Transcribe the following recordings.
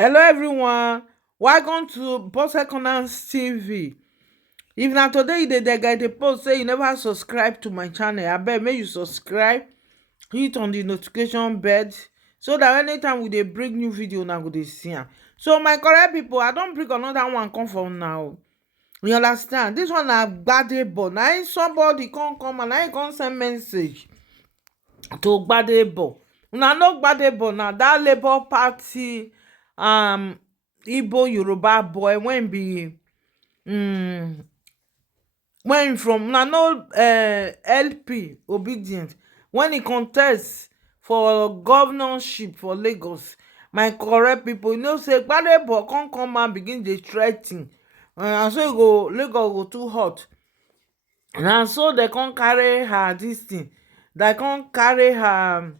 Hello everyone, welcome to Boss Economics TV. If na today you dey get a post say you never subscribe to my channel, abeg make you subscribe, hit on the notification bell so that anytime we dey bring new video una go dey see am. So my correct people, I don bring another one come for una o. You understand? This one na Gbadebo. Na im somebody come and na im come send message to Gbadebo. Una know Gbadebo na that Labour Party Igbo Yoruba boy when be when from una know LP Obedient when he contest for governorship for Lagos. My correct people, you know say Gbadebo come and begin dey threa ten and so Lagos go too hot. Na so dem come carry her dis thing, dem come carry her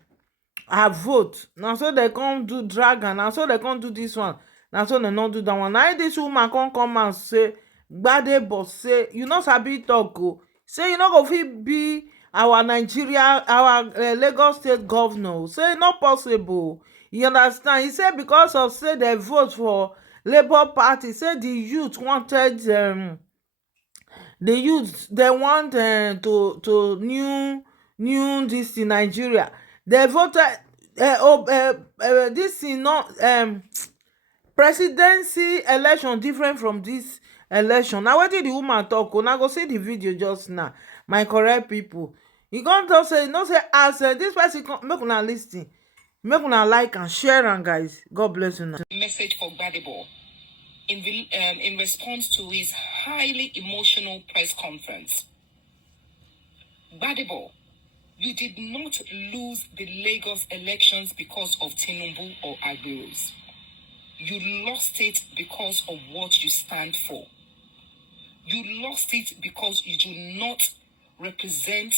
vote. Na so dem come do drag am, na so dem come do dis one, na so dem no do dat one. Na im dis woman come out say Gbadebo say you no sabi talk o, say you no go fit be our Nigeria, our Lagos state governor, say e no possible. You understand? He say because of say dem vote for Labour Party, say the youth wanted the youth dem want to new dis in Nigeria. Dem voted dis thing not presidency election different from dis election. Na wetin the woman talk o. Una go see the video just now, my correct people. E come talk say you know say as dis person come, make una lis ten, make una like and share am guys. God bless una. Message for Gbadebo in response to his highly emotional press conference. Gbadebo, you did not lose the Lagos elections because of Tinubu or Agberos. You lost it because of what you stand for. You lost it because you do not represent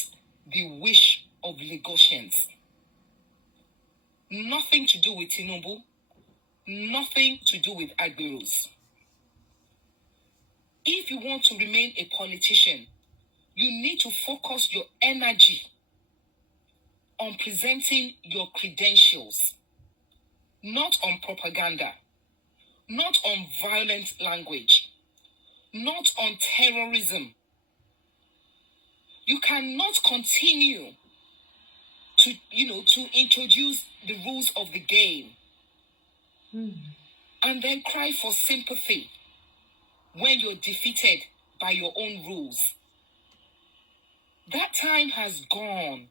the wish of Lagosians. Nothing to do with Tinubu, nothing to do with Agberos. If you want to remain a politician, you need to focus your energy on presenting your credentials, not on propaganda, not on violent language, not on terrorism. You cannot continue to introduce the rules of the game and then cry for sympathy when you're defeated by your own rules. That time has gone.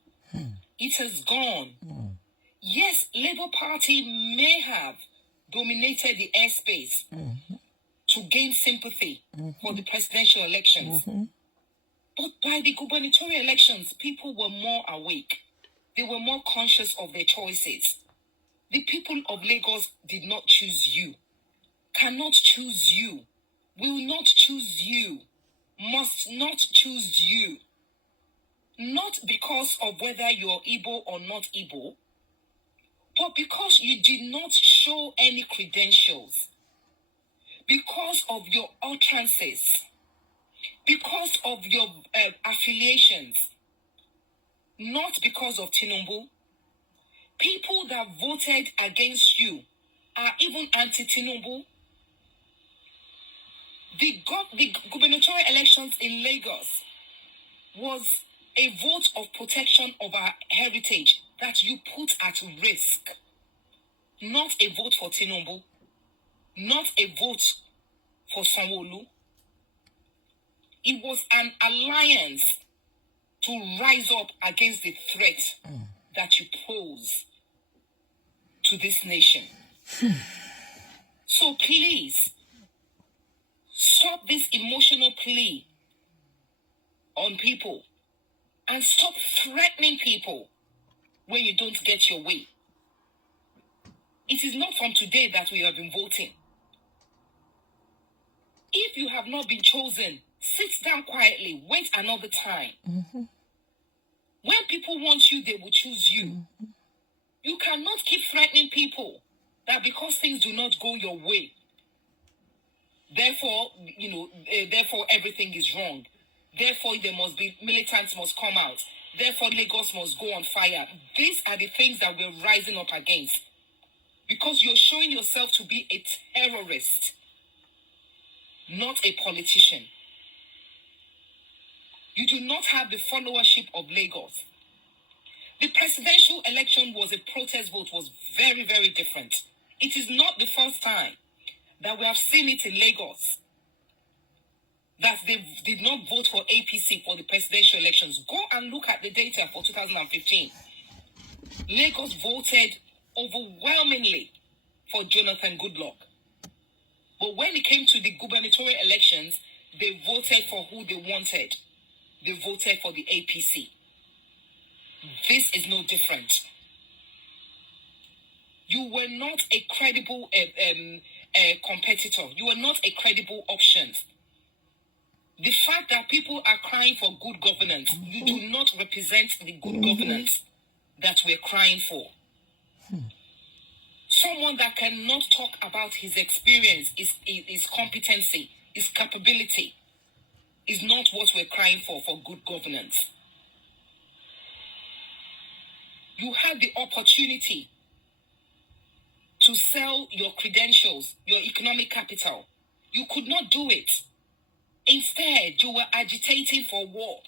It has gone. Yes, Labour Party may have dominated the airspace to gain sympathy for the presidential elections. But by the gubernatorial elections, people were more awake. They were more conscious of their choices. The people of Lagos did not choose you, cannot choose you, will not choose you, must not choose you. Not because of whether you're Igbo or not Igbo, but because you did not show any credentials, because of your utterances, because of your affiliations, not because of Tinubu. People that voted against you are even anti-Tinubu. The gubernatorial elections in Lagos was a vote of protection of our heritage that you put at risk. Not a vote for Tinubu, not a vote for Sanwo-Olu. It was an alliance to rise up against the threat that you pose to this nation. So please, stop this emotional plea on people and stop threatening people when you don't get your way. It is not from today that we have been voting. If you have not been chosen, sit down quietly, wait another time. When people want you, they will choose you. You cannot keep threatening people that because things do not go your way, therefore everything is wrong. Therefore, militants must come out. Therefore, Lagos must go on fire. These are the things that we're rising up against. because you're showing yourself to be a terrorist, not a politician. You do not have the followership of Lagos. The presidential election was a protest vote, was very, very different. It is not the first time that we have seen it in Lagos, that they did not vote for APC for the presidential elections. Go and look at the data for 2015. Lagos voted overwhelmingly for Jonathan Goodluck. But when it came to the gubernatorial elections, they voted for who they wanted. They voted for the APC. This is no different. You were not a credible competitor. You were not a credible option. The fact that people are crying for good governance, you do not represent the good governance that we're crying for. Someone that cannot talk about his experience, his competency, his capability, is not what we're crying for good governance. You had the opportunity to sell your credentials, your economic capital. You could not do it. Instead, you were agitating for war.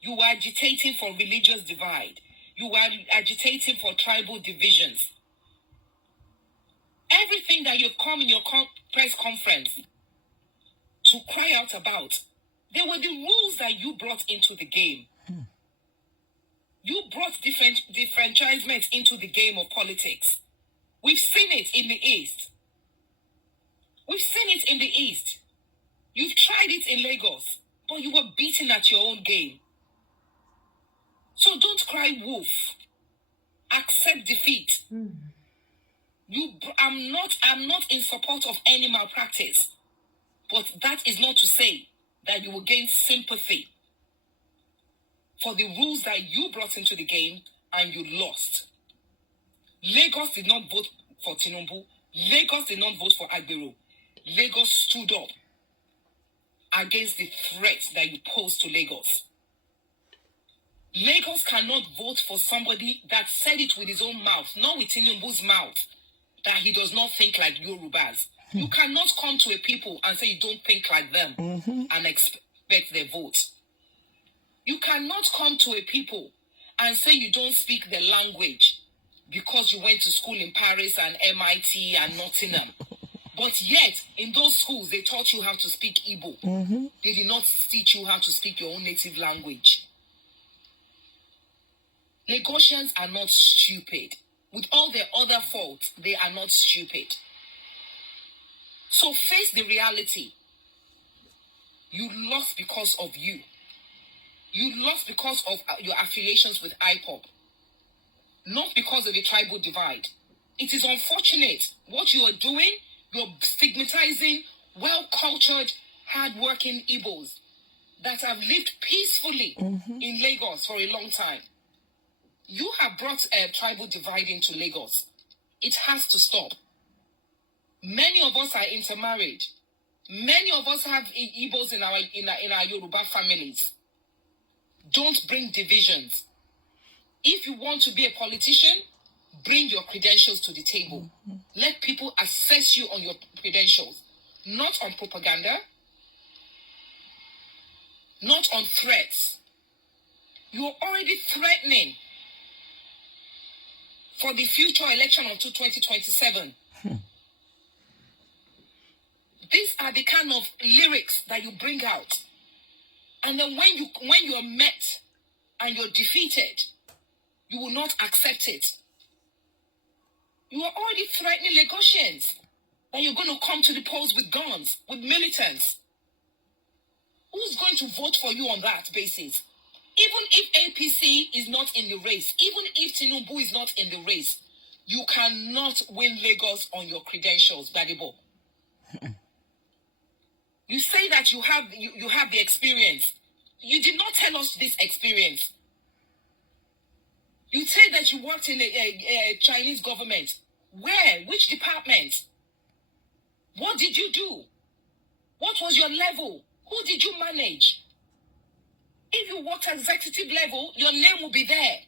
You were agitating for religious divide. You were agitating for tribal divisions. Everything that you've come in your press conference to cry out about, they were the rules that you brought into the game. You brought differentiation into the game of politics. We've seen it in the East. We've seen it in the East. You've tried it in Lagos, but you were beaten at your own game. So don't cry wolf. Accept defeat. I'm not in support of any malpractice, but that is not to say that you will gain sympathy for the rules that you brought into the game and you lost. Lagos did not vote for Tinubu. Lagos did not vote for Agbero. Lagos stood up against the threat that you posed to Lagos. Lagos cannot vote for somebody that said it with his own mouth, not with Tinubu's mouth, that he does not think like Yorubas. You cannot come to a people and say you don't think like them and expect their vote. You cannot come to a people and say you don't speak the language because you went to school in Paris and MIT and Nottingham. But yet, in those schools, they taught you how to speak Igbo. They did not teach you how to speak your own native language. Lagosians are not stupid. With all their other faults, they are not stupid. So face the reality. You lost because of you. You lost because of your affiliations with IPOB. Not because of a tribal divide. It is unfortunate what you are doing. You're stigmatizing well-cultured, hard-working Igbos that have lived peacefully in Lagos for a long time. You have brought a tribal divide into Lagos. It has to stop. Many of us are intermarried. Many of us have Igbos in our Yoruba families. Don't bring divisions. If you want to be a politician, bring your credentials to the table. Let people assess you on your credentials, not on propaganda, not on threats. You're already threatening for the future election of 2027. These are the kind of lyrics that you bring out. And then when you're met and you're defeated, you will not accept it. You are already threatening Lagosians that you're going to come to the polls with guns, with militants. Who's going to vote for you on that basis? Even if APC is not in the race, even if Tinubu is not in the race, you cannot win Lagos on your credentials, Gbadebo. You say that you have the experience. You did not tell us this experience. You said that you worked in a Chinese government. Where? Which department? What did you do? What was your level? Who did you manage? If you worked at executive level, your name will be there.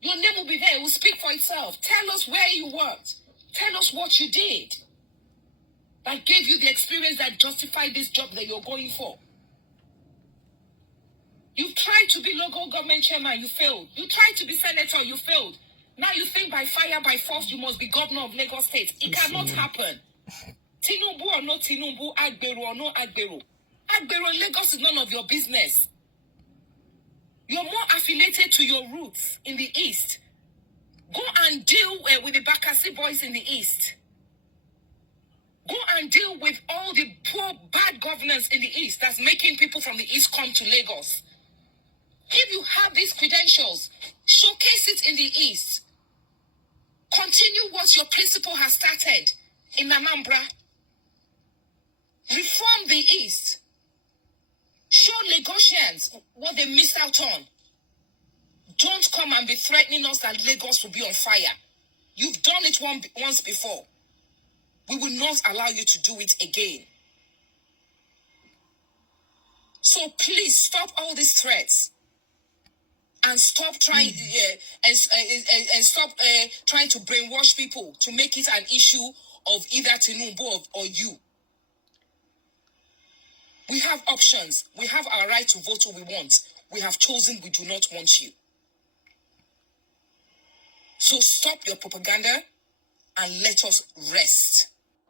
Your name will be there. It will speak for itself. Tell us where you worked. Tell us what you did that gave you the experience that justified this job that you're going for. You tried to be local government chairman, you failed. You tried to be senator, you failed. Now you think by fire, by force, you must be governor of Lagos State. It cannot happen. Tinubu or no Tinubu, Agbero or no Agbero. Agbero in Lagos is none of your business. You're more affiliated to your roots in the East. Go and deal with the Bakassi boys in the East. Go and deal with all the poor, bad governance in the East that's making people from the East come to Lagos. If you have these credentials, showcase it in the East. Continue what your principal has started in Anambra. Reform the East. Show Lagosians what they missed out on. Don't come and be threatening us that Lagos will be on fire. You've done it once before. We will not allow you to do it again. So please stop all these threats and stop trying and stop trying to brainwash people to make it an issue of either Tinubu or you. We have options. We have our right to vote who we want. We have chosen we do not want you. So stop your propaganda and let us rest.